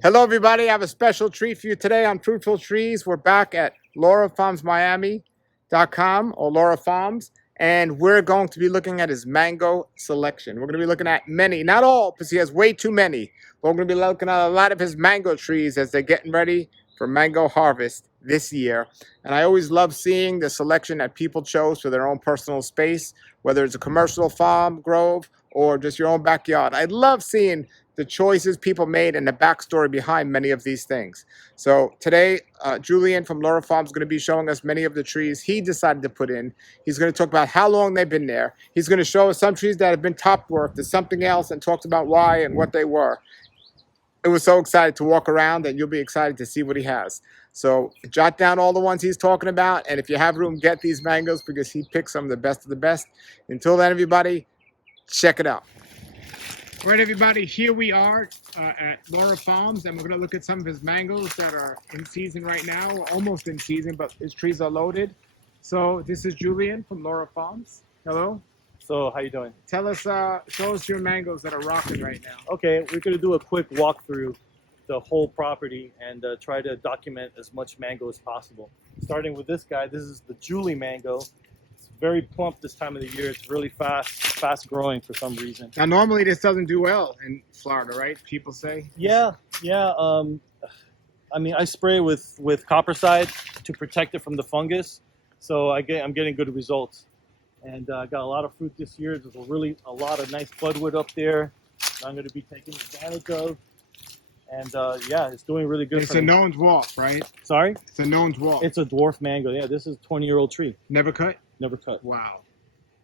Hello, everybody. I have a special treat for you today on Fruitful Trees. We're back at laurafarmsmiami.com or Laura Farms, and we're going to be looking at his mango selection. We're going to be looking at many, not all, because he has way too many, but we're going to be looking at a lot of his mango trees as they're getting ready for mango harvest this year. And I always love seeing the selection that people chose for their own personal space, whether it's a commercial farm, grove, or just your own backyard. I love seeing the choices people made and the backstory behind many of these things. So today, Julian from Laura Farm is going to be showing us many of the trees he decided to put in. He's going to talk about how long they've been there. He's going to show us some trees that have been top work to something else and talks about why and what they were. It was so excited to walk around, and you'll be excited to see what he has. So jot down all the ones he's talking about, and if you have room, get these mangoes because he picks some of the best of the best. Until then, everybody, check it out. All right, everybody, here we are at Laura Farms, and we're going to look at some of his mangoes that are in season right now, almost in season, but his trees are loaded. So this is Julian from Laura Farms. Hello. So how you doing? Tell us, show us your mangoes that are rocking right now. Okay, we're gonna do a quick walkthrough the whole property and try to document as much mango as possible. Starting with this guy, this is the Julie mango. It's very plump this time of the year. It's really fast growing for some reason. Now, normally this doesn't do well in Florida, right? People say. Yeah. I mean, I spray with coppercide to protect it from the fungus, so I'm getting good results. And I got a lot of fruit this year. There's a lot of nice budwood up there that I'm going to be taking advantage of. And yeah, it's doing really good. It's a known dwarf, right? Sorry? It's a known dwarf. It's a dwarf mango. Yeah, this is a 20-year-old tree. Never cut? Never cut. Wow.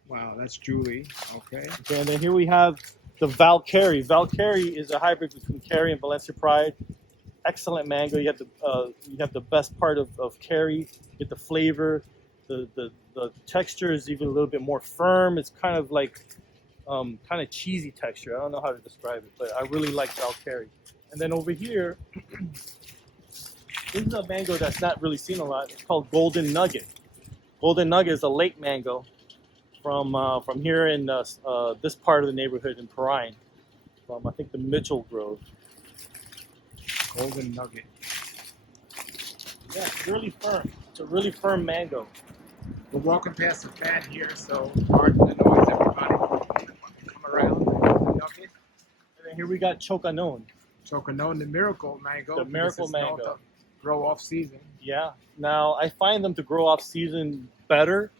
Wow, that's Julie. Okay. Okay, and then here we have the Valkyrie. Valkyrie is a hybrid between Cary and Valencia Pride. Excellent mango. You have the best part of Cary. You get the flavor. The texture is even a little bit more firm. It's kind of like kind of cheesy texture. I don't know how to describe it, but I really like Valkyrie. And then over here, this is a mango that's not really seen a lot. It's called Golden Nugget. Golden Nugget is a lake mango from here in this part of the neighborhood in Perrine, from I think the Mitchell Grove. Golden Nugget. Yeah, it's really firm. It's a really firm mango. We're walking past the fan here, so pardon the noise, everybody. Come around. Golden Nugget. And then here we got Chocanon. Chocanon, the miracle mango. The miracle mango. Grow off season. Yeah. Now, I find them to grow off season better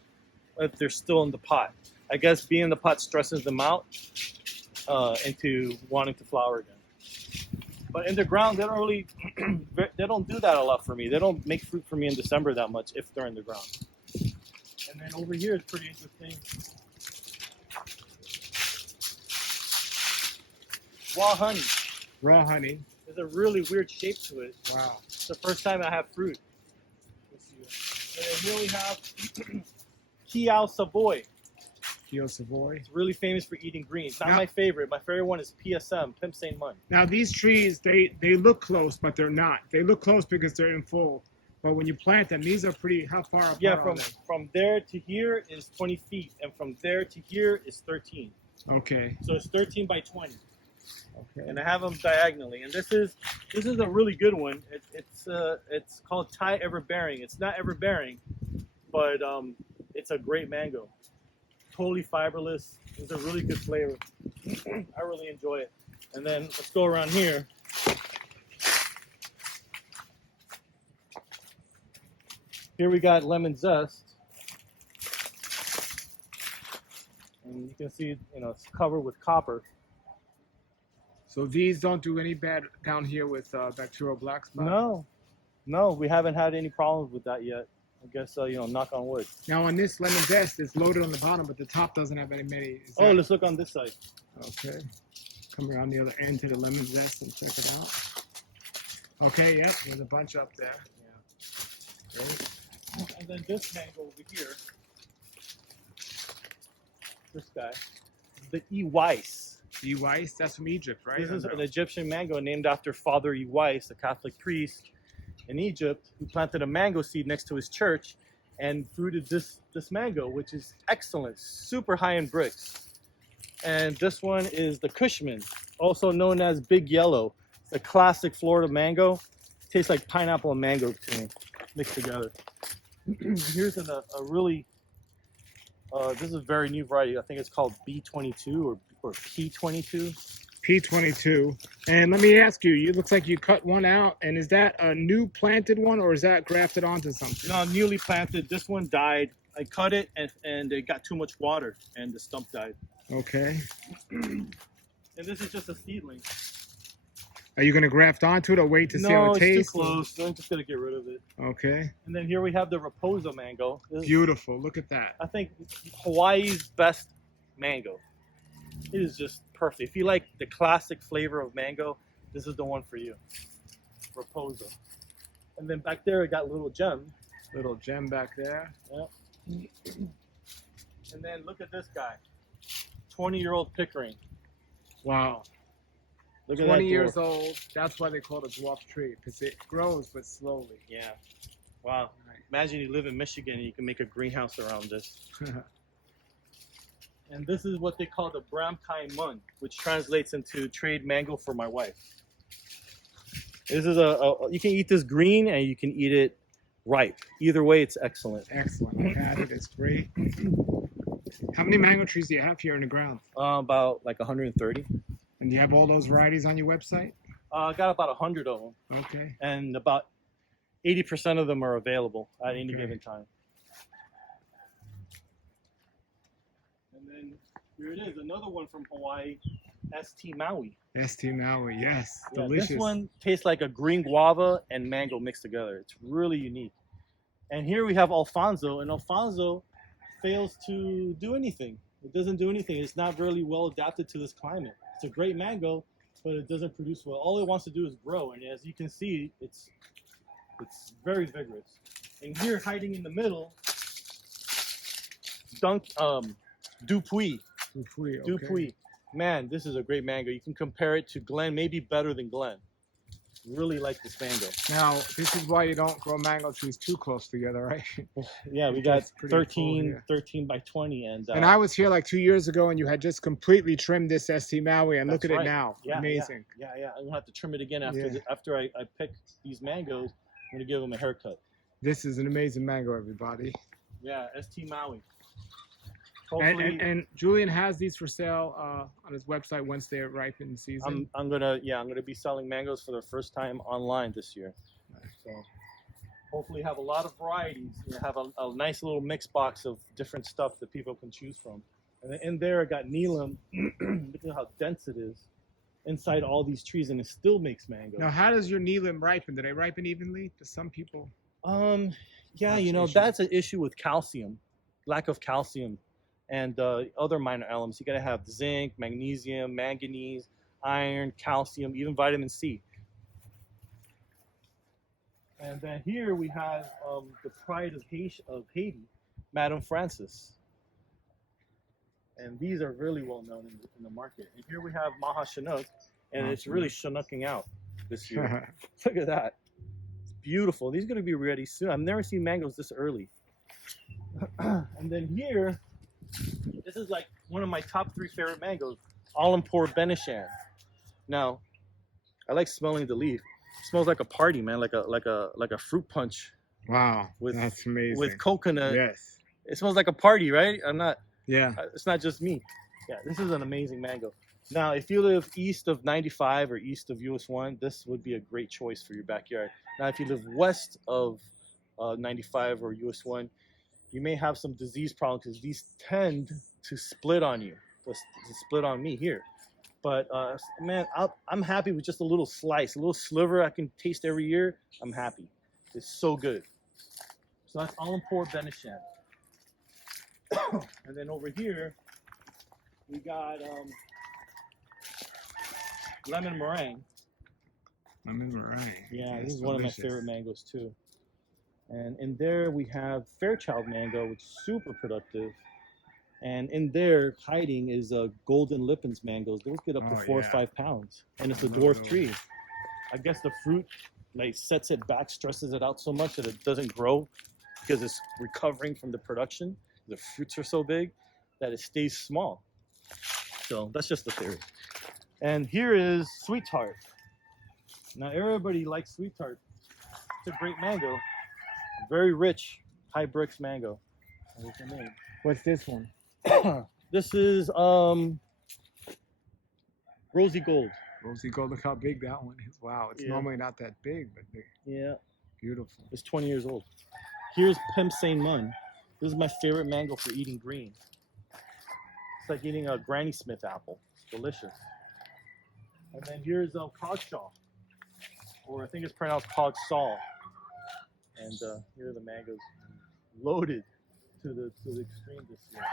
if they're still in the pot. I guess being in the pot stresses them out into wanting to flower again. But in the ground, they don't do that a lot for me. They don't make fruit for me in December that much if they're in the ground. And then over here, it's pretty interesting. Raw honey. Raw honey. There's a really weird shape to it. Wow. It's the first time I have fruit. And then here we have Kiao Savoy. Kiao Savoy. It's really famous for eating greens. Not now, my favorite. My favorite one is PSM, Pimp Saint Mun. Now these trees, they look close, but they're not. They look close because they're in full. But when you plant them, these are pretty, how far apart? Yeah, from there to here is 20 feet, and from there to here is 13. Okay. So it's 13 by 20. Okay. And I have them diagonally. And this is a really good one. It's called Thai Everbearing. It's not everbearing, but it's a great mango. Totally fiberless. It's a really good flavor. I really enjoy it. And then let's go around here. Here we got lemon zest. And you can see, it's covered with copper. So these don't do any bad down here with bacterial black spot? No, we haven't had any problems with that yet. I guess, knock on wood. Now on this lemon zest, it's loaded on the bottom, but the top doesn't have many. Oh, let's look on this side. Okay. Come around the other end to the lemon zest and check it out. Okay, yeah, there's a bunch up there. Yeah. Great. And then this mango over here, this guy, the E. Weiss. E. Weiss, that's from Egypt, right? This is an Egyptian mango named after Father E. Weiss, a Catholic priest in Egypt who planted a mango seed next to his church and fruited this mango, which is excellent, super high in bricks. And this one is the Cushman, also known as Big Yellow. It's a classic Florida mango. Tastes like pineapple and mango to me, mixed together. Here's a really, this is a very new variety. I think it's called B22 or P22. P22. And let me ask you, it looks like you cut one out, and is that a new planted one or is that grafted onto something? No, newly planted. This one died. I cut it and it got too much water and the stump died. Okay. And this is just a seedling. Are you going to graft onto it or wait to see how it tastes? It's too close. So I'm just going to get rid of it. Okay. And then here we have the Raposa mango. Beautiful. Look at that. I think Hawaii's best mango. It is just perfect. If you like the classic flavor of mango, this is the one for you. Raposa. And then back there, I got Little Gem. Little gem back there. Yep. And then look at this guy. 20-year-old Pickering. Wow. Look at 20 that years dwarf. old. That's why they call it a dwarf tree, because it grows but slowly. Yeah. Wow. Imagine you live in Michigan and you can make a greenhouse around this. And this is what they call the Bramkai Mun, which translates into trade mango for my wife. This is you can eat this green and you can eat it ripe. Either way, it's excellent. Excellent. Look at it. It's great. How many mango trees do you have here in the ground? About like 130. And do you have all those varieties on your website? I got about 100 of them. Okay. And about 80% of them are available at any Okay. given time. And then here it is, another one from Hawaii, ST Maui. ST Maui, yes. Yeah, Delicious. this one tastes like a green guava and mango mixed together. It's really unique. And here we have Alfonso, and Alfonso fails to do anything. It doesn't do anything. It's not really well adapted to this climate. It's a great mango, but it doesn't produce well. All it wants to do is grow, and as you can see, it's very vigorous. And here, hiding in the middle, Dupuis. Dupuis, okay. Dupuis. Man, this is a great mango. You can compare it to Glen, maybe better than Glen. Really like this mango. Now, this is why you don't grow mango trees too close together, right? Yeah, we It got gets pretty full 13 here. 13 by 20. And I was here like 2 years ago, and you had just completely trimmed this ST Maui, and look That's at right. it now. Yeah, Amazing. Yeah. I'm going to have to trim it again after Yeah. after I pick these mangoes. I'm going to give them a haircut. This is an amazing mango, everybody. Yeah, ST Maui. And, Hopefully, and Julian has these for sale on his website once they're ripe in season. I'm gonna be selling mangoes for the first time online this year. So hopefully have a lot of varieties. Have a nice little mix box of different stuff that people can choose from. And then in there I got Neelam. Look at how dense it is inside all these trees, and it still makes mango. Now, how does your Neelam ripen? Do they ripen evenly? To some people. Yeah, That's an issue. that's an issue with calcium, lack of calcium, and other minor elements. You gotta have zinc, magnesium, manganese, iron, calcium, even vitamin C. And then here we have the pride of Haiti, Madame Francis. And these are really well known in the market. And here we have Maha Chinook, and it's really Chinooking out this year. Look at that. It's beautiful. These are going to be ready soon. I've never seen mangoes this early. And then here, this is like one of my top 3 favorite mangoes, Alampur Benishan. Now, I like smelling the leaf. It smells like a party, man, like a fruit punch. Wow, with, that's amazing. With coconut. Yes. It smells like a party, right? Yeah. It's not just me. Yeah, this is an amazing mango. Now, if you live east of 95 or east of US 1, this would be a great choice for your backyard. Now, if you live west of 95 or US 1, you may have some disease problems because these tend to split on you, to split on me here. But man, I'm happy with just a little slice, a little sliver I can taste every year. I'm happy. It's so good. So that's Alampur Benishan. And then over here, we got lemon meringue. Lemon meringue. Yeah, That's this is one of my delicious. favorite mangoes too. And in there we have Fairchild mango, which is super productive. And in there, hiding is Golden Lippens mangoes. Those get up to 4 or 5 pounds, and it's a dwarf tree. I guess the fruit sets it back, stresses it out so much that it doesn't grow because it's recovering from the production. The fruits are so big that it stays small. So that's just the theory. And here is Sweetheart. Now everybody likes sweet tart. It's a great mango. Very rich, high bricks mango. That's the name. What's this one? This is Rosy Gold. Rosy Gold. Look how big that one is. Wow, it's Yeah. normally not that big, but they're Yeah, beautiful. it's 20 years old. Here's Pimp Saint Mun. This is my favorite mango for eating green. It's like eating a Granny Smith apple. It's delicious. And then here's Cogshaw, or I think it's pronounced Cogshaw. And here are the mangoes, loaded to the extreme this year.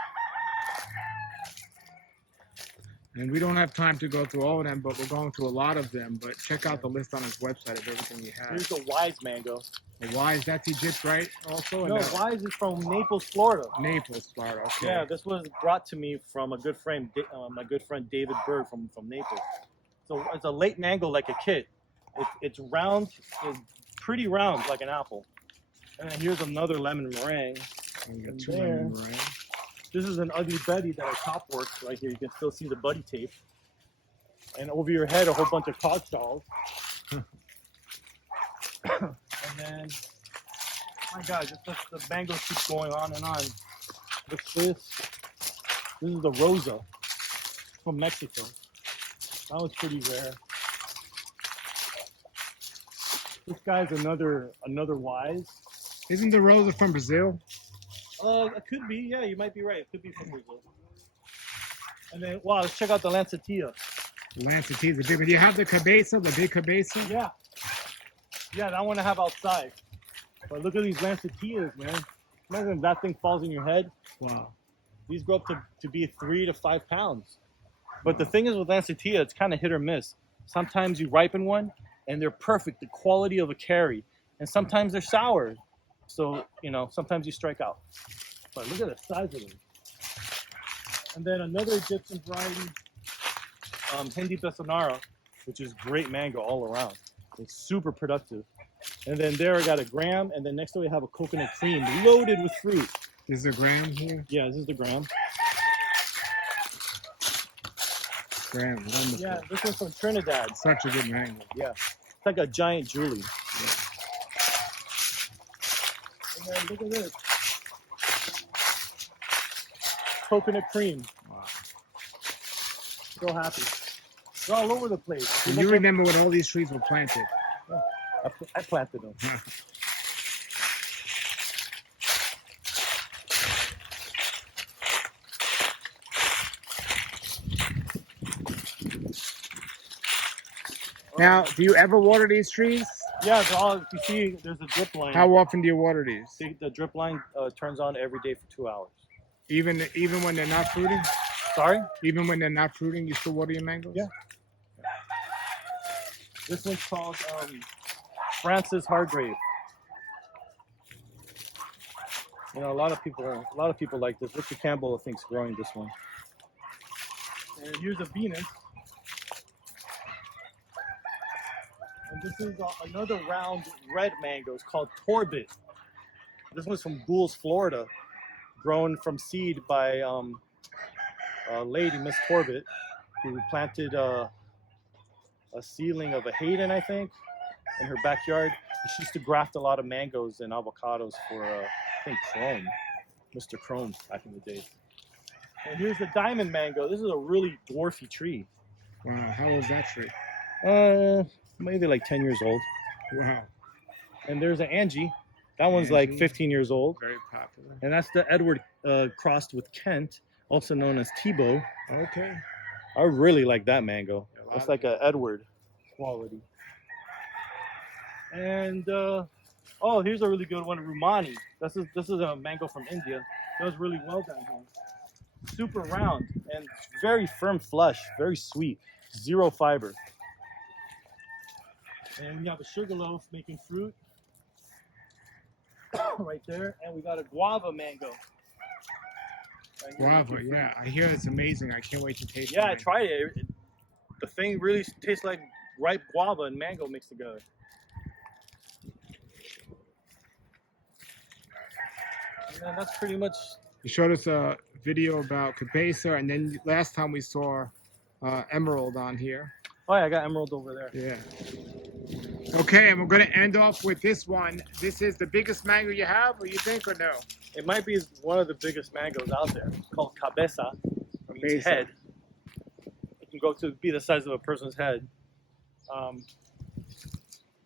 And we don't have time to go through all of them, but we're going through a lot of them. But check out the list on his website of everything he has. Here's the Wise mango. The Wise, that's Egypt, right? Also, No, Wise is from Naples, Florida. Naples, Florida. Okay. Yeah, this was brought to me from a good friend, my good friend David Berg from Naples. So it's a late mango like a kid. It's round, it's pretty round like an apple. And then here's another lemon meringue. And you got And two there. lemon meringue. This is an Ugly Betty that I top worked right here. You can still see the buddy tape. And over your head, a whole bunch of cogstalls. And then, my God, just the mango keeps going on and on. What's this? This is the Rosa from Mexico. That was pretty rare. This guy's another Wise. Isn't the Rosa from Brazil? It could be. Yeah, you might be right. It could be from Brazil. And then, wow, let's check out the Lancetilla. The Lancetilla is a big one. Do you have the Cabeza, the big Cabeza? Yeah. Yeah, that one I have outside. But look at these Lancetillas, man. Imagine if that thing falls in your head. Wow. These grow up to be 3 to 5 pounds. But the thing is with Lancetilla, it's kind of hit or miss. Sometimes you ripen one and they're perfect, the quality of a carry. And sometimes they're sour. So, you know, sometimes you strike out. But look at the size of them. And then another Egyptian variety, Hindi Besonara, which is great mango all around. It's super productive. And then there I got a gram, and then next to it I have a coconut cream loaded with fruit. Is the gram here? Yeah, this is the gram. Gram, wonderful. Yeah, this one's from Trinidad. Such a good mango. Yeah, it's like a giant Julie. Yeah. And then look at this. Coconut cream. Wow. So happy. They're all over the place. And you remember when all these trees were planted? I planted them. Now, do you ever water these trees? Yeah, they're all, you see, there's a drip line. How often do you water these? The drip line turns on every day for 2 hours. Even when they're not fruiting? Sorry? Even when they're not fruiting, you still water your mangoes? Yeah. This one's called Francis Hargrave. You know, a lot of people like this. Richard Campbell thinks growing this one. And here's a Venus. And this is another round red mango. It's called Torbit. This one's from Gould's, Florida, grown from seed by a lady, Miss Torbit, who planted a seedling of a Hayden, I think, in her backyard. And she used to graft a lot of mangoes and avocados for, I think, Chrome, Mr. Chrome back in the day. And here's the diamond mango. This is a really dwarfy tree. Wow, how old is that tree? Maybe like 10 years old. Wow. And there's an Angie. That one's Angie. like 15 years old. Very popular. And that's the Edward crossed with Kent, also known as Tebow. Okay. I really like that mango. Yeah, It's like an Edward quality. And oh, here's a really good one, Rumani. This is a mango from India. Does really well down here. Super round and very firm flesh, very sweet, zero fiber. And we have a sugarloaf making fruit right there, and we got a guava mango. Right here Guava, making fruit. yeah. I hear it's amazing. I can't wait to taste it. Yeah, I tried it. The thing really tastes like ripe guava and mango mixed together. And then that's pretty much. You showed us a video about Cabeza, and then last time we saw Emerald on here. Oh yeah, I got emerald over there. Yeah. Okay, and we're going to end off with this one. This is the biggest mango you have, or you think, or no? It might be one of the biggest mangoes out there. It's called Cabeza, means Cabeza. head. It can go to be the size of a person's head.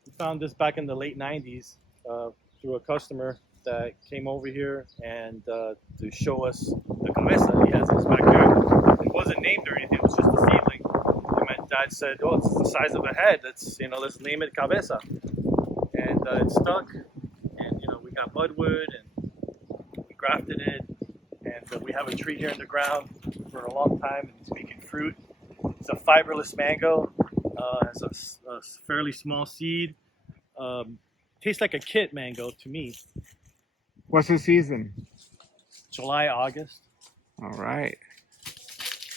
We found this back in the late 90s through a customer that came over here and to show us the Cabeza he has in his backyard. It wasn't named or anything, it was just a seedling. And my dad said, oh, it's the size of a head. Let's name it Cabeza. And it stuck. And we got budwood and we grafted it. And we have a tree here in the ground for a long time, and it's making fruit. It's a fiberless mango. Has a fairly small seed. Tastes like a kit mango to me. What's the season? July, August. All right.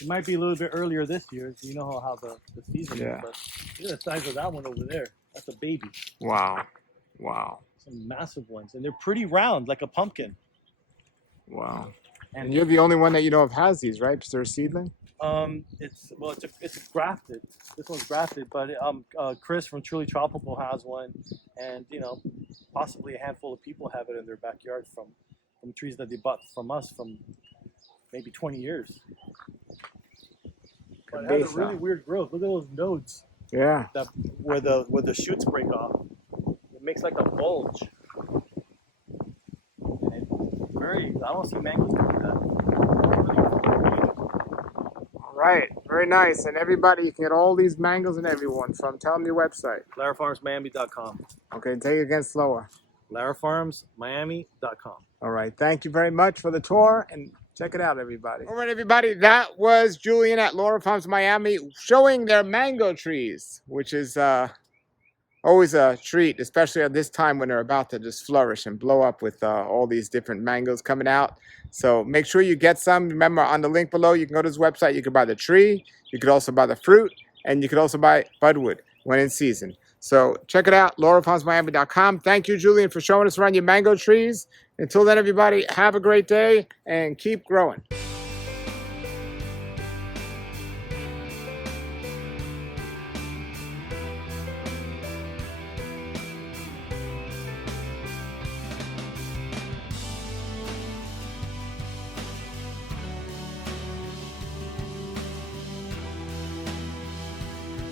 It might be a little bit earlier this year. You know how the season is, but look at the size of that one over there. That's a baby. Wow. Wow. Some massive ones, and they're pretty round, like a pumpkin. Wow. And you're the only one that you know of has these, right? Because they're a seedling? It's grafted. This one's grafted, but Chris from Truly Tropical has one, and possibly a handful of people have it in their backyard from trees that they bought from us from maybe 20 years. But it has a really weird growth. Look at those nodes. Yeah. Where the shoots break off. It makes like a bulge. And I don't see mangoes doing that. All right. Very nice. And everybody, you can get all these mangoes and everyone from, tell them your website. LaraFarmsMiami.com. Okay, take it again slower. LaraFarmsMiami.com. All right. Thank you very much for the tour, and check it out, everybody. All right, everybody. That was Julian at Laura Farms Miami showing their mango trees, which is always a treat, especially at this time when they're about to just flourish and blow up with all these different mangoes coming out. So make sure you get some. Remember, on the link below, you can go to his website. You can buy the tree. You could also buy the fruit. And you could also buy budwood when in season. So check it out, LauraFarmsMiami.com. Thank you, Julian, for showing us around your mango trees. Until then, everybody, have a great day and keep growing.